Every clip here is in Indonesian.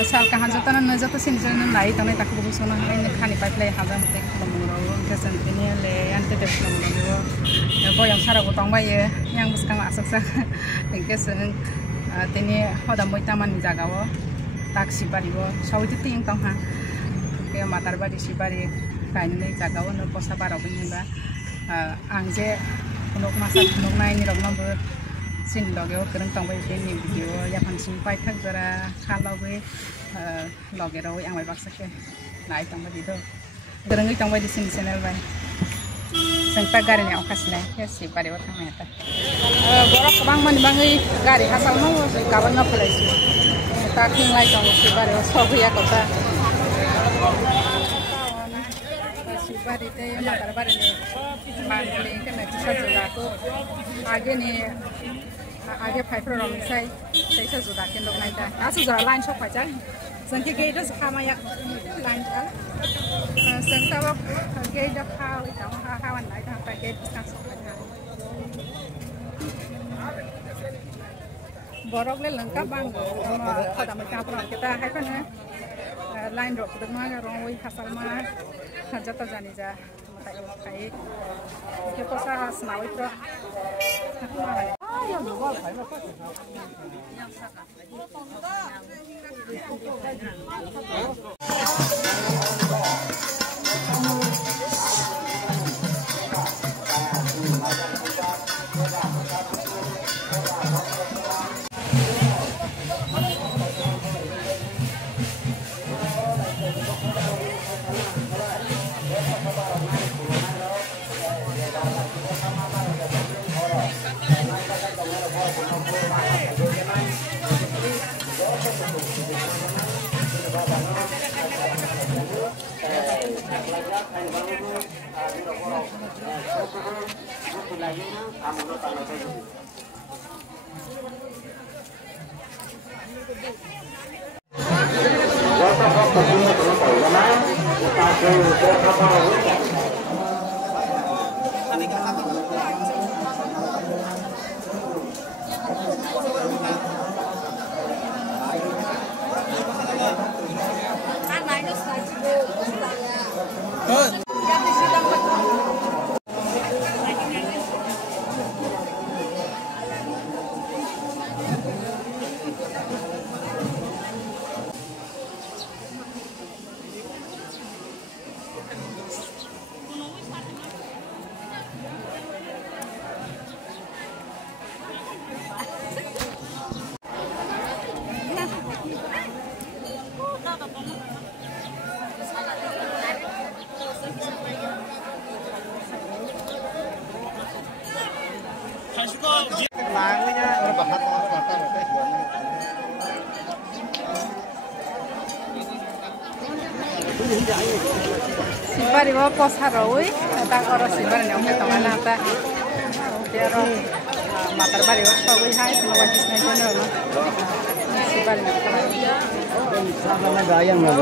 Asal kahajutan naja to sinjana lai tanai tak buku sona hai khani pipeline haja mate khomro ke sentini le ante te khomro bo yang sara ko tongba ye yang buskang asaksa ke sen tini hoda moita man jagawo taksi baribo sawiti ting tong ha ke matar bari sibari kainai jagawo no posa baro biniba angje kunok masa kunok nai ni rogna bo sin logeo kereng tongba ye ni video ya pansin pai thak jara khalawe logero yang bai baksake nai tongba dido kereng tongba di sin channel bai sengta gari ni okas nai ya si bari watang meta borok bang man bangi gari hasal no kaban no phelaisu ta king lai tong si bari sob ya kota si bari te matar bari ni mangli ke na sajula ko आगे फाइफ्रो रमिसाई तैसा जुदा के लोग नहीं था आसु जरा लाइन शॉप पाचा संके गेट से खामा या लाइन का संता वो गेट द खाओ इतना खावन नहीं था पर गेट का शॉप पाचा borok le lengkap bang pada mereka pernah kita hai kan lain rok dengan orang woi kasar mah jatuh jani ja mata yang kai kita pasal senawi pro Sibari bawa pos haroi, tak orang sibari ni orang tahu mana tak. Dia orang matar bari bawa sawai hai, semua wajib naik jenuh lah. Sibari ni kalau. Sama nak ayam lah.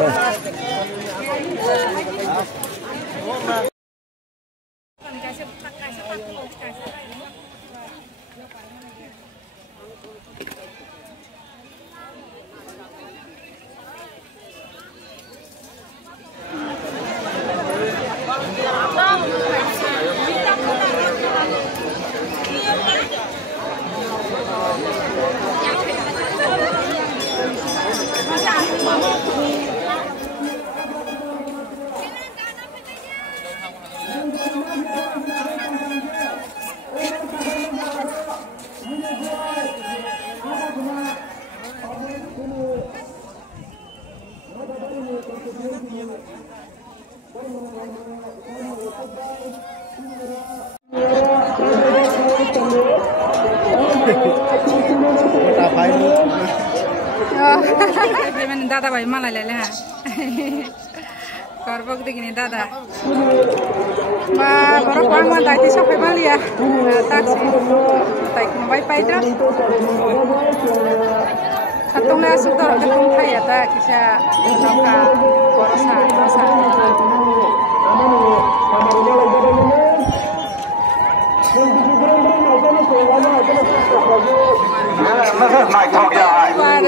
Dada bhai मलाई ल्याले ha करबक देखिने दादा बा बरक वाङमा दाइति सबै बालिया ताक्सी ताइकनो बाइ पाइद्र खतंना सुदर खतंग थाया ता किसा नका बरसा बरसा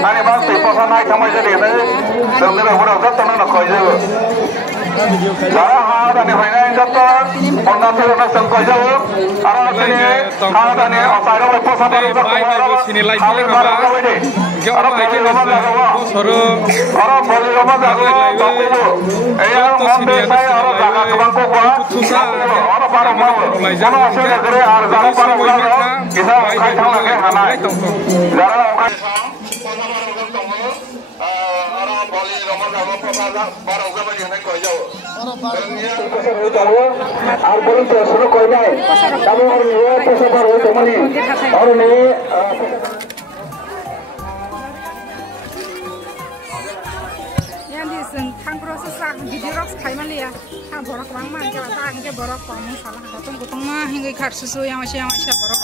But Nani bác sĩ có nay trong mấy gia đình đấy, đừng có bắt đầu rất tao nó khỏi dữ. Đó, hai đàn này này rất to, một năm thì nó sân khỏi dữ. Ở đây hai đàn này ở tại đâu phải phát ra rất nhiều. Hai đàn bắt đầu rồi đi. Ở đây cái nó bắt đầu rồi. Ở đây boli nó bắt đầu rồi. Tao đi luôn. Ấy là món đề sai ở đây là các bạn cố quá. Ở đây bắt đầu mau. Nó sẽ là cái này ở đây bắt đầu rồi. Kita khai thác là cái hàng này. Đó là khai thác. আর বলুন তো শুরু কই নাই কাবু আর নিয়ে পেশাদার হই তোমানি আর নিয়ে yang di seng tang proses sak video rock khai malia tang borok bang man ja ta nge borok pang salah datang kutong mah hingga khar susu yang masih borok